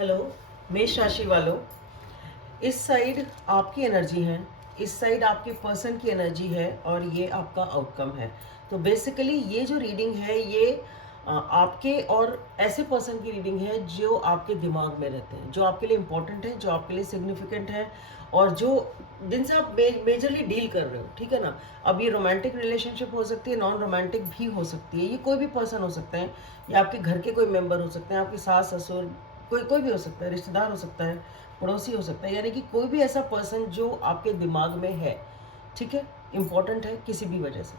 Hello मेष राशि वालों, इस साइड आपकी एनर्जी है, इस साइड आपके पर्सन की एनर्जी है और ये आपका आउटकम है। तो बेसिकली ये जो रीडिंग है ये आपके और ऐसे पर्सन की रीडिंग है जो आपके दिमाग में रहते हैं, जो आपके लिए इम्पोर्टेंट है, जो आपके लिए सिग्निफिकेंट है और जो जिनसे आप मेजरली डील कर रहे हो। ठीक है ना। अब ये रोमांटिक रिलेशनशिप हो सकती है, नॉन रोमांटिक भी हो सकती है, ये कोई भी पर्सन हो सकते हैं, या आपके घर के कोई मेंबर हो सकते हैं, आपके सास ससुर, कोई कोई भी हो सकता है, रिश्तेदार हो सकता है, पड़ोसी हो सकता है, यानी कि कोई भी ऐसा पर्सन जो आपके दिमाग में है। ठीक है, इम्पॉर्टेंट है किसी भी वजह से।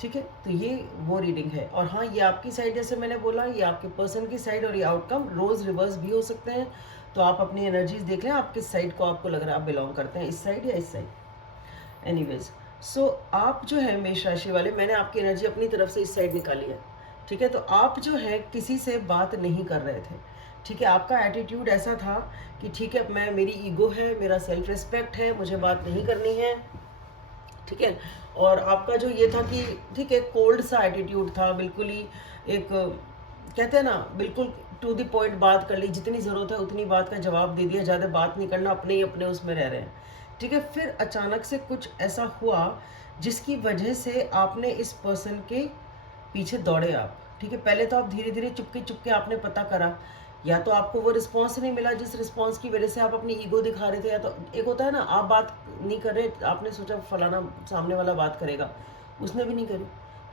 ठीक है, तो ये वो रीडिंग है। और हाँ, ये आपकी साइड, जैसे मैंने बोला, ये आपके पर्सन की साइड और ये आउटकम रोज रिवर्स भी हो सकते हैं। तो आप अपनी एनर्जीज देख लें, आप किस साइड को आपको लग रहा है आप बिलोंग करते हैं, इस साइड या इस साइड। एनीवेज, सो आप जो है मेष राशि वाले, मैंने आपकी एनर्जी अपनी तरफ से इस साइड निकाली है। ठीक है, तो आप जो है किसी से बात नहीं कर रहे थे। ठीक है, आपका एटीट्यूड ऐसा था कि ठीक है, मैं, मेरी ईगो है, मेरा सेल्फ रिस्पेक्ट है, मुझे बात नहीं करनी है। ठीक है, और आपका जो ये था कि ठीक है, कोल्ड सा एटीट्यूड था, बिल्कुल ही एक, कहते हैं ना, बिल्कुल टू द पॉइंट बात कर ली, जितनी ज़रूरत है उतनी बात का जवाब दे दिया, ज़्यादा बात नहीं करना, अपने ही अपने उसमें रह रहे हैं। ठीक है, फिर अचानक से कुछ ऐसा हुआ जिसकी वजह से आपने इस पर्सन के पीछे दौड़े आप। ठीक है, पहले तो आप धीरे धीरे चुपके चुपके आपने पता करा, या तो आपको वो रिस्पॉन्स नहीं मिला जिस रिस्पॉन्स की वजह से आप अपनी ईगो दिखा रहे थे, या तो एक होता है ना, आप बात नहीं कर रहे, आपने सोचा फलाना सामने वाला बात करेगा, उसने भी नहीं करी।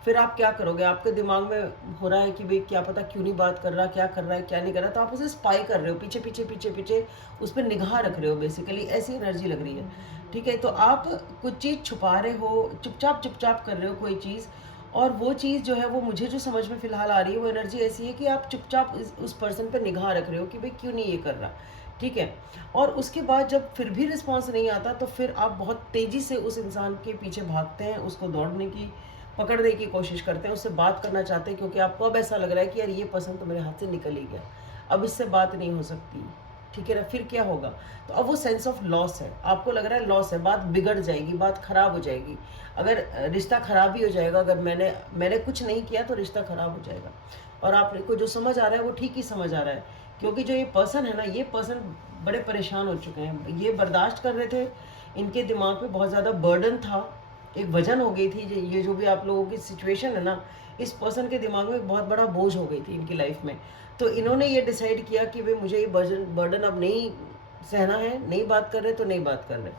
फिर आप क्या करोगे, आपके दिमाग में हो रहा है कि भाई क्या पता क्यों नहीं बात कर रहा, क्या कर रहा है क्या नहीं कर रहा, तो आप उसे स्पाई कर रहे हो, पीछे पीछे पीछे पीछे उस पर निगाह रख रहे हो, बेसिकली ऐसी एनर्जी लग रही है। ठीक है, तो आप कुछ चीज़ छुपा रहे हो, चुपचाप चुपचाप कर रहे हो कोई चीज़, और वो चीज़ जो है, वो मुझे जो समझ में फ़िलहाल आ रही है, वो एनर्जी ऐसी है कि आप चुपचाप उस पर्सन पे निगाह रख रहे हो कि भाई क्यों नहीं ये कर रहा। ठीक है, और उसके बाद जब फिर भी रिस्पॉन्स नहीं आता, तो फिर आप बहुत तेज़ी से उस इंसान के पीछे भागते हैं, उसको दौड़ने की, पकड़ने की कोशिश करते हैं, उससे बात करना चाहते हैं, क्योंकि आपको अब ऐसा लग रहा है कि यार ये पर्सन तो मेरे हाथ से निकल ही गया, अब इससे बात नहीं हो सकती। ठीक है ना, फिर क्या होगा, तो अब वो सेंस ऑफ लॉस है, आपको लग रहा है लॉस है, बात बिगड़ जाएगी, बात खराब हो जाएगी, अगर रिश्ता खराब भी हो जाएगा, अगर मैंने कुछ नहीं किया तो रिश्ता खराब हो जाएगा। और आपको जो समझ आ रहा है वो ठीक ही समझ आ रहा है, क्योंकि जो ये पर्सन है ना, ये पर्सन बड़े परेशान हो चुके हैं, ये बर्दाश्त कर रहे थे, इनके दिमाग पे बहुत ज़्यादा बर्डन था, एक वजन हो गई थी, ये जो भी आप लोगों की सिचुएशन है ना, इस पर्सन के दिमाग में एक बहुत बड़ा बोझ हो गई थी इनकी लाइफ में। तो इन्होंने ये डिसाइड किया कि भाई मुझे ये बर्डन अब नहीं सहना है, नहीं बात कर रहे तो नहीं बात कर रहे,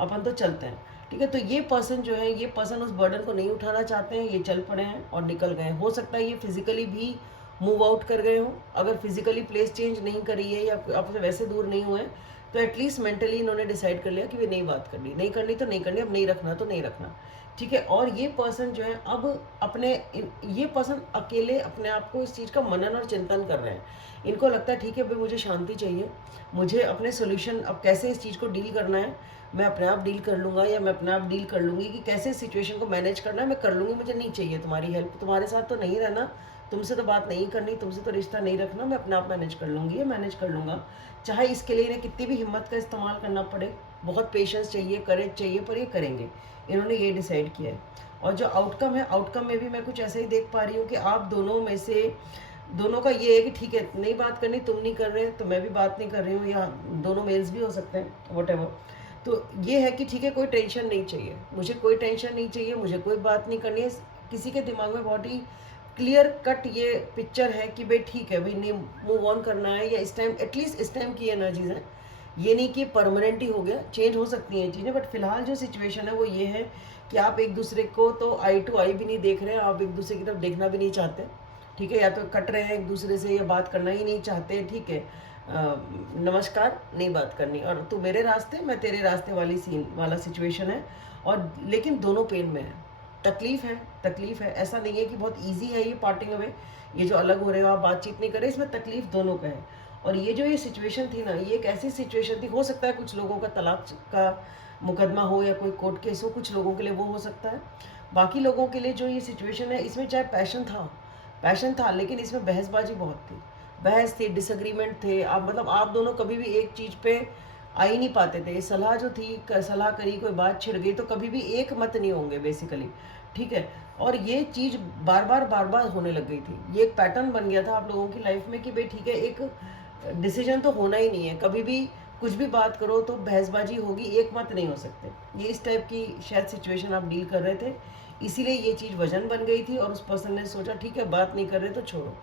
अपन तो चलते हैं। ठीक है, तो ये पर्सन जो है, ये पर्सन उस बर्डन को नहीं उठाना चाहते हैं, ये चल पड़े हैं और निकल गए। हो सकता है ये फिजिकली भी मूव आउट कर गए हों, अगर फिजिकली प्लेस चेंज नहीं करी है या आपसे वैसे दूर नहीं हुए हैं, तो एटलीस्ट मेंटली इन्होंने डिसाइड कर लिया कि वे नहीं बात करनी, नहीं करनी तो नहीं करनी, अब नहीं रखना तो नहीं रखना। ठीक है, और ये पर्सन जो है अब अपने ये पर्सन अकेले अपने आप को इस चीज़ का मनन और चिंतन कर रहे हैं। इनको लगता है ठीक है भाई, मुझे शांति चाहिए, मुझे अपने सोल्यूशन, अब कैसे इस चीज़ को डील करना है, मैं अपने आप डील कर लूँगा, या मैं अपने आप डील कर लूँगी, कि कैसे सिचुएशन को मैनेज करना है मैं कर लूँगी, मुझे नहीं चाहिए तुम्हारी हेल्प, तुम्हारे साथ तो नहीं रहना, तुमसे तो बात नहीं करनी, तुमसे तो रिश्ता नहीं रखना, मैं अपने आप मैनेज कर लूँगी या मैनेज कर लूँगा। चाहे इसके लिए इन्हें कितनी भी हिम्मत का इस्तेमाल करना पड़े, बहुत पेशेंस चाहिए, करेज चाहिए, पर ये करेंगे। इन्होंने ये डिसाइड किया है। और जो आउटकम है, आउटकम में भी मैं कुछ ऐसे ही देख पा रही हूँ कि आप दोनों में से, दोनों का ये है कि ठीक है, नहीं बात करनी, तुम नहीं कर रहे तो मैं भी बात नहीं कर रही हूँ, या दोनों मेल्स भी हो सकते हैं, वट। तो ये है कि ठीक है, कोई टेंशन नहीं चाहिए, मुझे कोई टेंशन नहीं चाहिए, मुझे कोई बात नहीं करनी है। किसी के दिमाग में बहुत ही क्लियर कट ये पिक्चर है कि भाई ठीक है भाई, नहीं मूव ऑन करना है, या इस टाइम, एटलीस्ट इस टाइम की एनर्जीज हैं, ये नहीं कि परमानेंट ही हो गया, चेंज हो सकती हैं चीज़ें, बट फिलहाल जो सिचुएशन है वो ये है कि आप एक दूसरे को तो आई टू आई भी नहीं देख रहे हैं, आप एक दूसरे की तरफ देखना भी नहीं चाहते। ठीक है, या तो कट रहे हैं एक दूसरे से, या बात करना ही नहीं चाहते। ठीक है, नमस्कार, नहीं बात करनी, और तू मेरे रास्ते मैं तेरे रास्ते वाली सीन वाला सिचुएशन है। और लेकिन दोनों पेन में है, तकलीफ है, तकलीफ है, ऐसा नहीं है कि बहुत इजी है ये पार्टिंग अवे, ये जो अलग हो रहे हो आप, बातचीत नहीं कर रहे, इसमें तकलीफ दोनों का है। और ये जो ये सिचुएशन थी ना, ये एक ऐसी सिचुएशन थी, हो सकता है कुछ लोगों का तलाक का मुकदमा हो या कोई कोर्ट केस हो, कुछ लोगों के लिए वो हो सकता है। बाकी लोगों के लिए जो ये सिचुएशन है, इसमें चाहे पैशन था, लेकिन इसमें बहसबाजी बहुत थी, बहस थी, डिसएग्रीमेंट थे, आप मतलब आप दोनों कभी भी एक चीज़ पे आ ही नहीं पाते थे। सलाह जो थी, सलाह करी, कोई बात छिड़ गई तो कभी भी एक मत नहीं होंगे बेसिकली। ठीक है, और ये चीज़ बार बार होने लग गई थी, ये एक पैटर्न बन गया था आप लोगों की लाइफ में कि भाई ठीक है, एक डिसीजन तो होना ही नहीं है। कभी भी कुछ भी बात करो तो बहसबाजी होगी, एक मत नहीं हो सकते। ये इस टाइप की शायद सिचुएशन आप डील कर रहे थे, इसीलिए ये चीज़ वजन बन गई थी और उस पर्सन ने सोचा ठीक है बात नहीं कर रहे तो छोड़ो,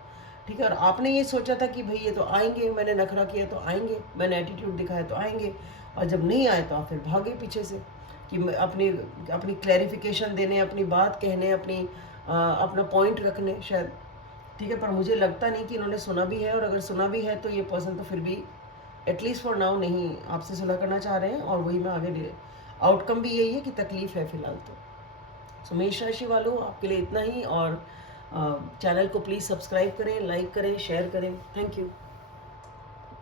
ठीक है। और आपने ये सोचा था कि भाई ये तो आएंगे, मैंने नखरा किया तो आएंगे, मैंने एटीट्यूड दिखाया तो आएंगे, और जब नहीं आए तो आप फिर भागे पीछे से कि अपनी अपनी क्लैरिफिकेशन देने, अपनी बात कहने, अपना पॉइंट रखने शायद, ठीक है। पर मुझे लगता नहीं कि इन्होंने सुना भी है, और अगर सुना भी है तो ये पर्सन तो फिर भी एटलीस्ट फॉर नाउ नहीं आपसे सुलह करना चाह रहे हैं, और वही मैं आगे आउटकम भी यही है कि तकलीफ है फिलहाल तो। सो मेष राशि वालों, आपके लिए इतना ही, और चैनल को प्लीज़ सब्सक्राइब करें, लाइक करें, शेयर करें। Thank you.